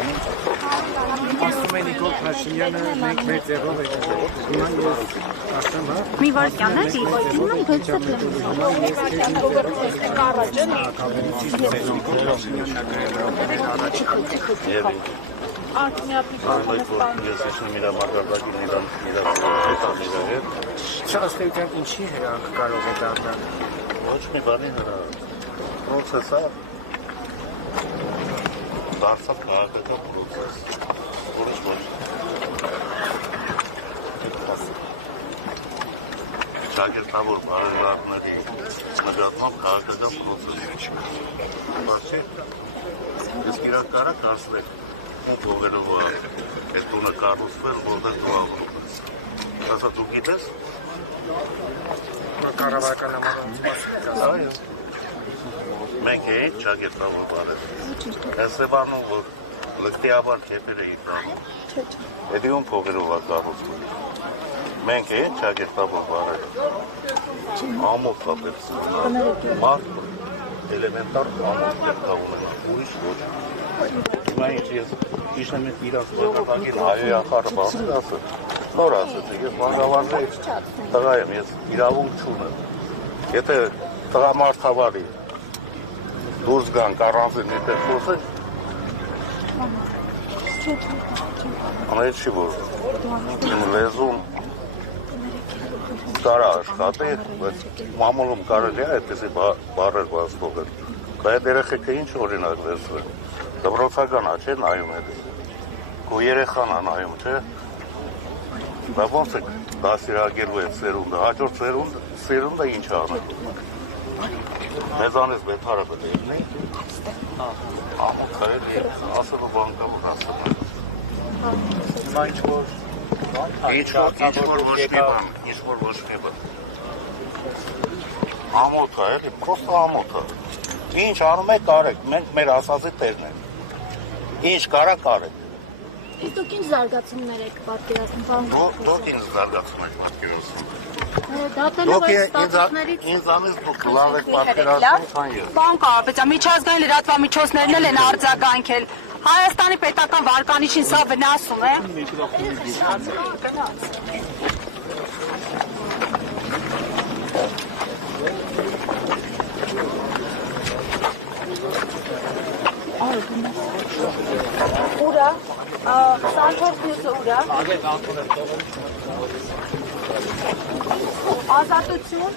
Ասում են Նիկոլ Փաշինյանը մենք մեր ձեռով ենք ուզում։ Հիմա ես ասեմ, հա։ Մի վարքյան է, դիվայդինն գծել եմ։ Չասկայության ինչի հրանք կարող է դառնալ։ Ոչ մի բանի հրա պրոցեսը դարձավ քաղաքական պրոցես, որը ոչ ճակերտավոր բարելավների նկատմամբ քաղաքական պրոցես չի։ Բացի ես իրակ կարա կարծրեք ողերով այդ տունը կառուցվել, որտեղ դու աղում ես։ Ասա դու գիտես։ Կառավարական համառոտ։ Այո։ Մենք էինք ճակերտավոր բարել։ Հեսեվանում, որ լկտիաբար կեպեր էինք անում։ Էդի ում փողերով կառուցվում։ Մենք էինք ճակերտավոր բարել։ Ամոթ կապել։ Մարդ էլեմենտար ամոթ պետք է ունենա, ուրիշ ոչ։ Հիմա ես իշնեմ եմ իրաց բնակագիր հայոյ ախարը բասել ասել, նոր ասեցի, ես մանգավարների տղա եմ, ես իրավունք չունեմ, եթե տղամարդավարի դուրս գան կառանձին եթե խոսեք, անհետ չի որ իմ լեզուն կարա աշխատի, բայց մամուլում կարելի է այդպիսի բարեր բաստողել, բայց երեխեքը ինչ օրինակ վերցրել, դպրոցական չէ նայում հետ, քո երեխան է նայում, չէ, դա ոնց է դասիրակելու այդ սերունդը, հաջորդ սերունդը ինչ է անել, մեզանից բետարը բլեյնի, ամոք այդ ասելու բանկավոր ասում է, Հիմա ինչ-որ ոչ մի բան, ամոթ է, էլի, պրոստը ամոթ է, ինչ անում եք կարեք, մենք մեր ասածի տերն ենք, ինչ կարա կարեք, Իսկ դուք ինչ զարգացումներ եք պատկերացնում, պարոն Կապուստյան։ դուք ինչ զարգացում եք պատկերացնում։ Դատելով այս ստատուսներից ինձանից դուք լավ եք պատկերացնում, քան ես։ Պարոն Կարապետյան, միջազգային լրատվամիջոցներն էլ են արձագանքել։ Հայաստանի պետական վարկանիշին սա վնասում է։ Ուրա, 24 մյուսը ուրա։ Ազատություն։